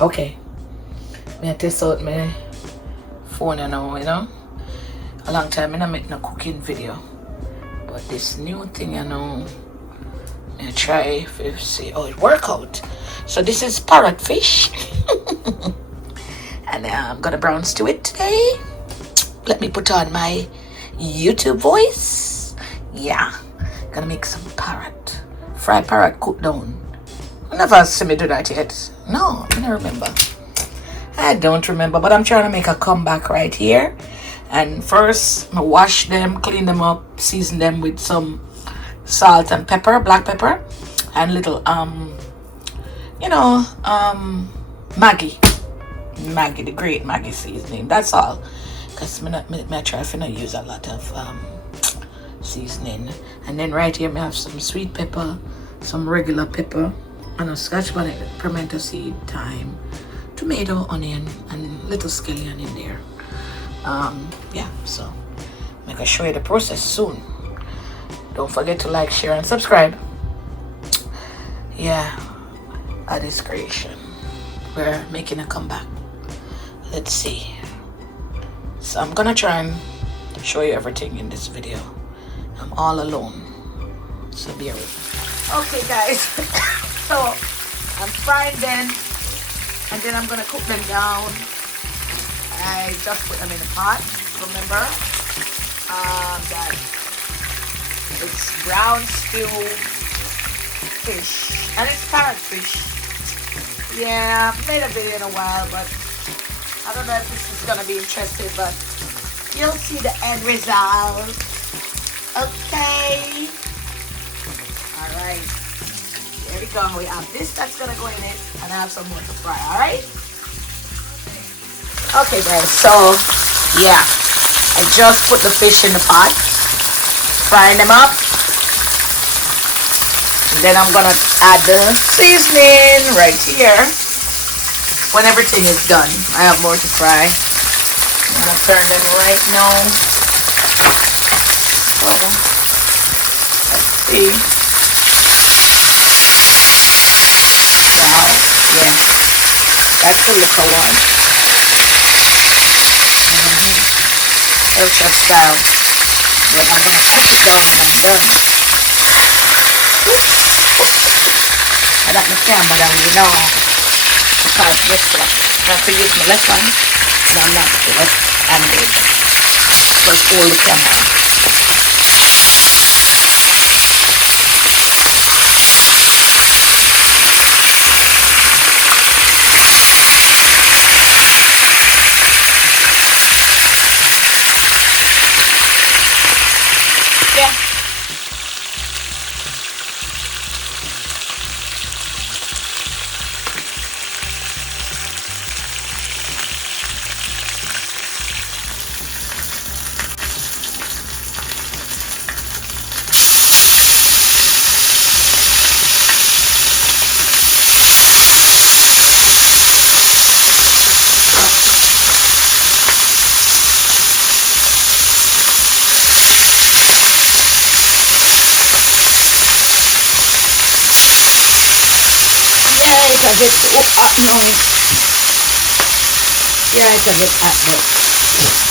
Okay, me I test out my phone now, you know. A long time I don't make no cooking video, but this new thing, you know, I try if see how it work out. So this is parrot fish, and I'm gonna brown stew it today. Let me put on my YouTube voice. Yeah, gonna make some parrot, fried parrot cooked down. I never see me do that yet. No, I don't remember. I don't remember, but I'm trying to make a comeback right here. And first, I wash them, clean them up, season them with some salt and pepper, black pepper, and little Maggie, the great Maggie seasoning. That's all. Cause I try to not use a lot of seasoning. And then right here, I have some sweet pepper, some regular pepper, and a scotch bonnet, pimento seed, thyme, tomato, onion, and little scallion in there. Yeah, so I'm gonna show you the process soon. Don't forget to like, share, and subscribe. Yeah, at this creation, we're making a comeback. Let's see. So I'm gonna try and show you everything in this video. I'm all alone, so bear with me. Okay, guys. So I'm frying them, and then I'm gonna cook them down. I just put them in a pot. Remember that it's brown stew fish, and it's parrot fish. Yeah, I've made a video in a while, but I don't know if this is gonna be interesting, but you'll see the end result. Okay. All right. There we go. We have this that's gonna go in it, and I have some more to fry. All right. Okay, guys. So yeah, I just put the fish in the pot, frying them up. And then I'm gonna add the seasoning right here. When everything is done, I have more to fry. I'm gonna turn them right now. So let's see. Wow, yeah, that's the little one. Ultra style. Then I'm gonna cook it down and I'm done. I got my camera down, you know. Because guess what? I have to use my left hand, and I'm not left-handed. Just hold the camera. It's a bit hot now. Yeah, it's a bit hot, but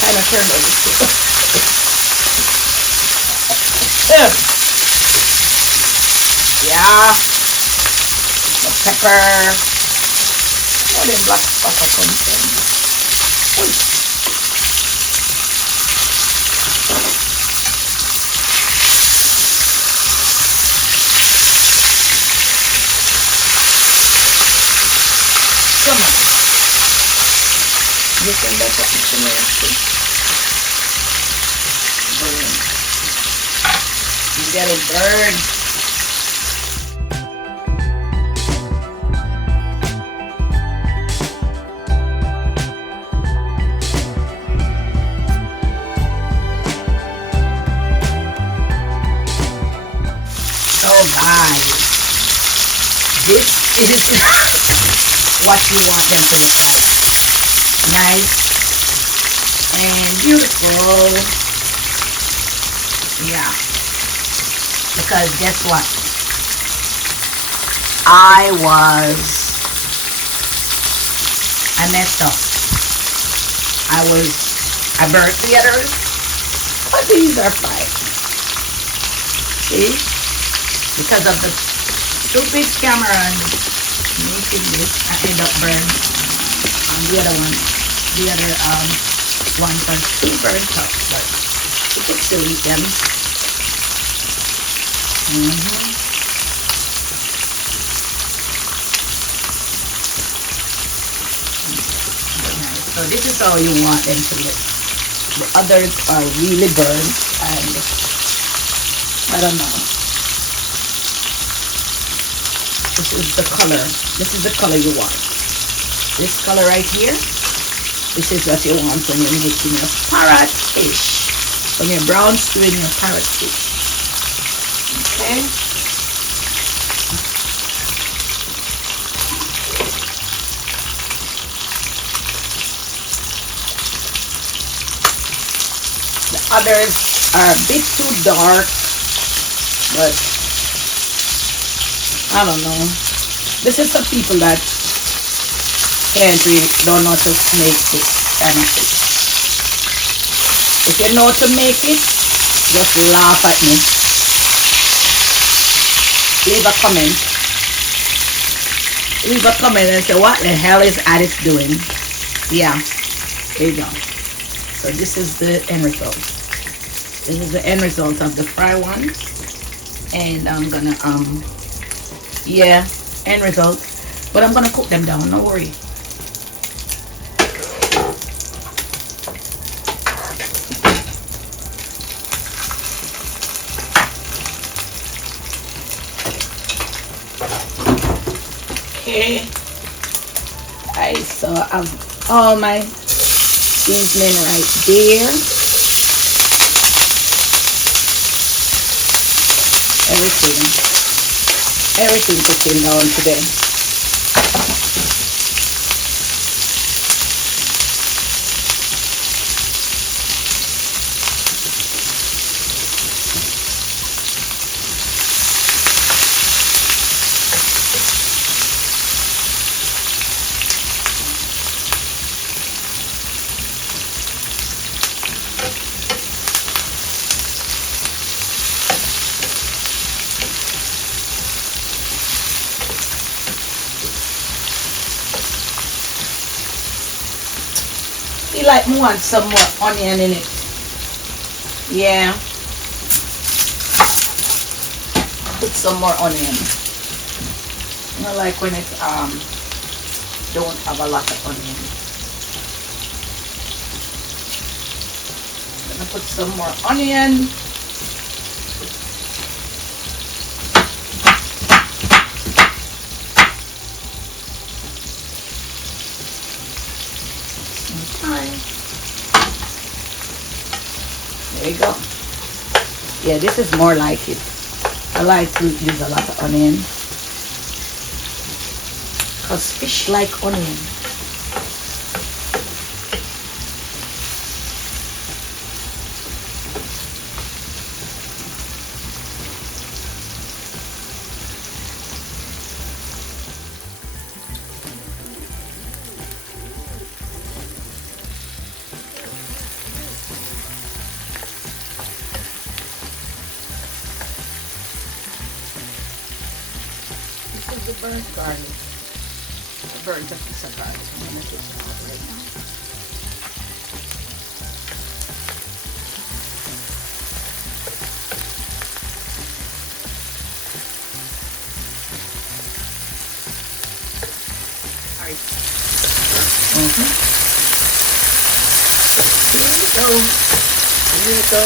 kind of turned on this too. Yeah. The pepper. Where the black pepper comes from? Ooh. You can back up into my burn. You got it burned. So guys, this is what you want them to look like. Nice and beautiful. Yeah, because guess what, I was I messed up. I burnt the others, but these are fine. See? Because of the stupid camera and making this, I end up burnt on the other one. The other ones are too burnt up, but you can still eat them. So this is how you want them to look. The others are really burnt and I don't know. This is the color. This is the color you want. This color right here. This is what you want when you're making your parrot fish. When you're brown stewing your parrot fish. Okay. Others are a bit too dark, but I don't know. This is for people that don't know to make this kind of fish. If you know to make it, just laugh at me. Leave a comment. Leave a comment and say, what the hell is Alice doing? Yeah, there you go. So this is the end result. This is the end result of the fry one. And I'm gonna, yeah, end result. But I'm gonna cook them down, no worry. Okay. So I've all my seasoning right there. Everything cooking down today. Like me want some more onion in it. Yeah. Put some more onion. I like when it don't have a lot of onion. I'm gonna put some more onion. There you go. Yeah, this is more like it. I like to use a lot of onion because fish like onion. The burnt garlic. The burnt piece of garlic. I'm going to take it out right now. Alright. Here we go.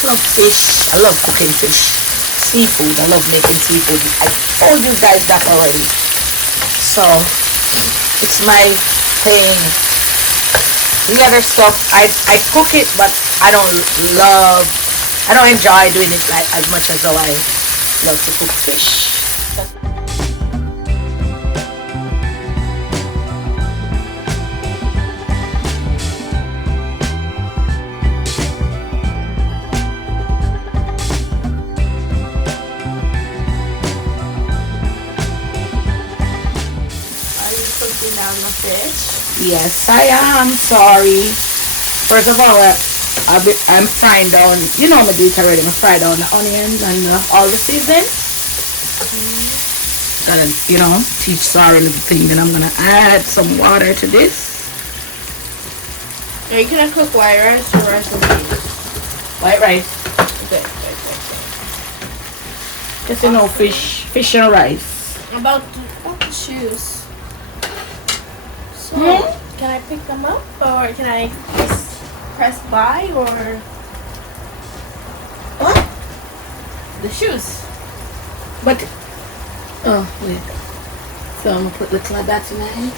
I love fish. I love cooking fish. Seafood. I love making seafood. I told you guys that already. So it's my thing. The other stuff I cook it, but I don't enjoy doing it like as much as how I love to cook fish. Yes, I am. Sorry. First of all, I'm frying down. You know me do it already. I fry down the onions and all the seasoning. Gotta, teach Sorry little thing. Then I'm gonna add some water to this. Are you gonna cook white rice or rice and beans? White rice. Okay. Just fish and rice. About the shoes. So can I pick them up or can I just press buy or What? the shoes? But wait. So I'm gonna put little of that tonight.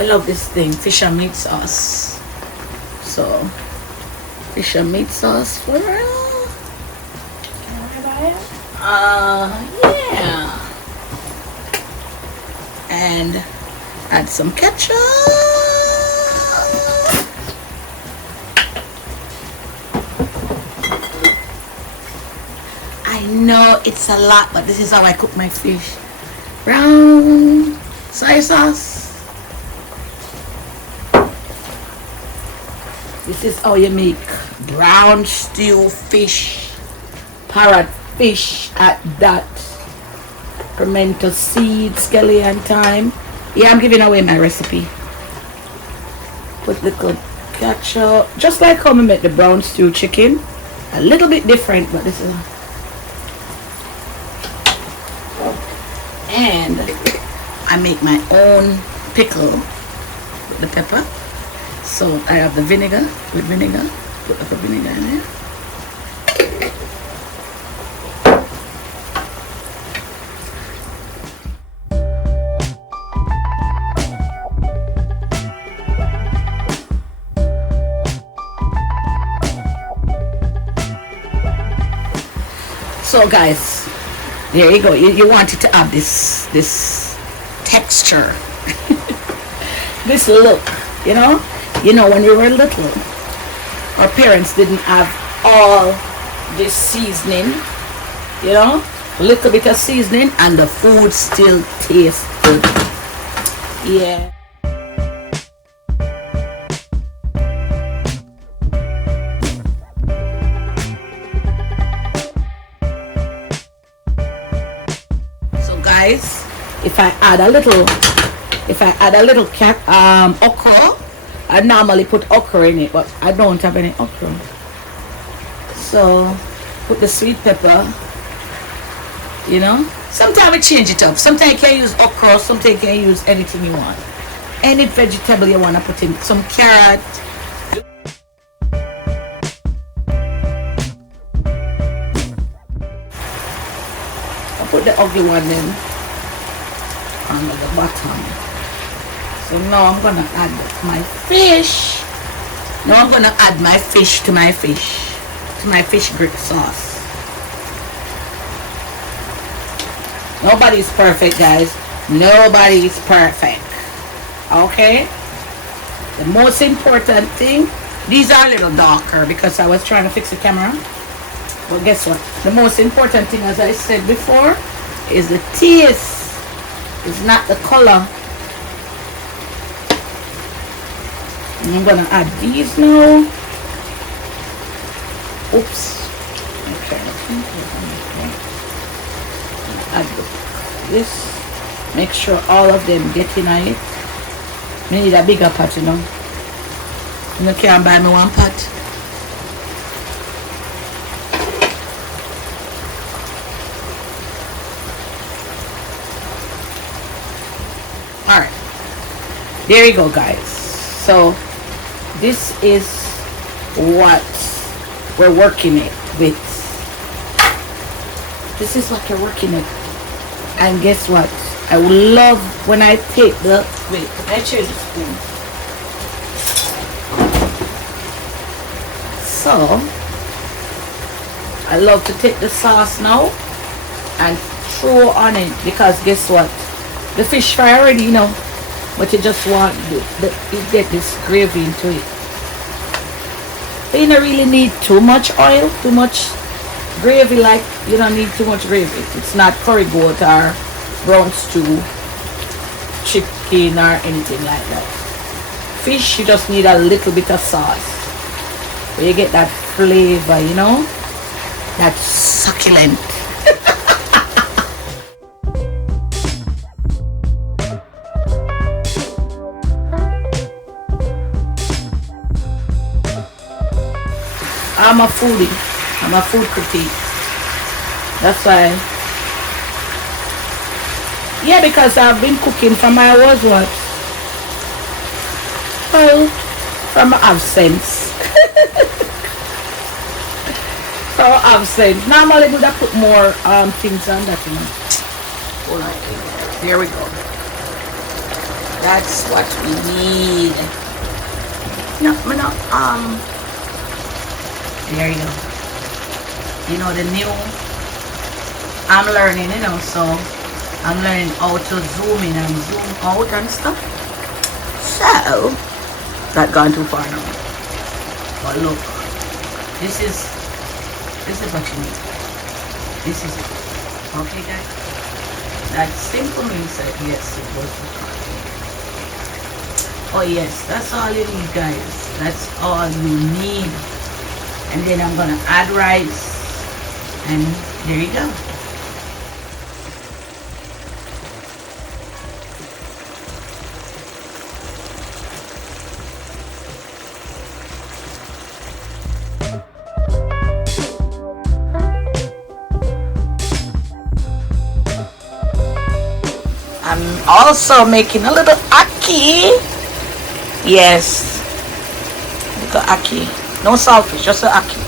I love this thing, fish and meat sauce. So fish and meat sauce for real. Can I buy it? Yeah. And add some ketchup. I know it's a lot, but this is how I cook my fish. Brown soy sauce. This is how you make brown stew fish, parrot fish at that. Pimento seed, scallion thyme. Yeah, I'm giving away my recipe. Put little ketchup, just like how we make the brown stew chicken. A little bit different, but this is. And I make my own pickle with the pepper. So I have the vinegar with vinegar. Put the vinegar in there. So guys, there you go. You wanted to have this texture, this look, when we were little, our parents didn't have all this seasoning, a little bit of seasoning, and the food still tastes good. Yeah. Guys, if I add a little okra, I normally put okra in it, but I don't have any okra. So put the sweet pepper. Sometimes we change it up. Sometimes you can use okra, sometimes you can use anything you want. Any vegetable you want to put in. Some carrot. Put the ugly one in on the bottom. So now I'm gonna add my fish. Now I'm gonna add my fish to my fish grip sauce. Nobody's perfect, guys. Nobody's perfect. Okay? The most important thing, these are a little darker because I was trying to fix the camera. But guess what? The most important thing, as I said before, is the taste. It's not the color. And I'm gonna add these now. Oops. Okay. Add this. Make sure all of them get in it. I need a bigger pot, You can't buy me one pot. Alright, there you go, guys. So this is what we're working it with. This is what you're working it. And guess what? I would love when I take the I change the spoon. So I love to take the sauce now and throw on it, because guess what? The fish fry already, but you just want you get this gravy into it. But you don't really need too much oil, too much gravy. Like, you don't need too much gravy. It's not curry goat or brown stew chicken or anything like that. Fish, you just need a little bit of sauce. Where you get that flavor, you know? That succulent. I'm a foodie. I'm a food critique. That's why. Yeah, because I've been cooking from I was what? Well, from absence. From absence. Normally would have put more things on that, you know. Alright, there we go. That's what we need. No, there you go. You know, the new, I'm learning, you know, so I'm learning how to zoom in and zoom out and stuff. So, not gone too far now. But look, this is what you need. This is it. Okay, guys? That simple means that yes, it was the coffee. Oh yes, that's all you need, guys. That's all you need. And then I'm gonna add rice, and there you go. I'm also making a little ackee. Yes, little ackee. No saltfish, just an ackee.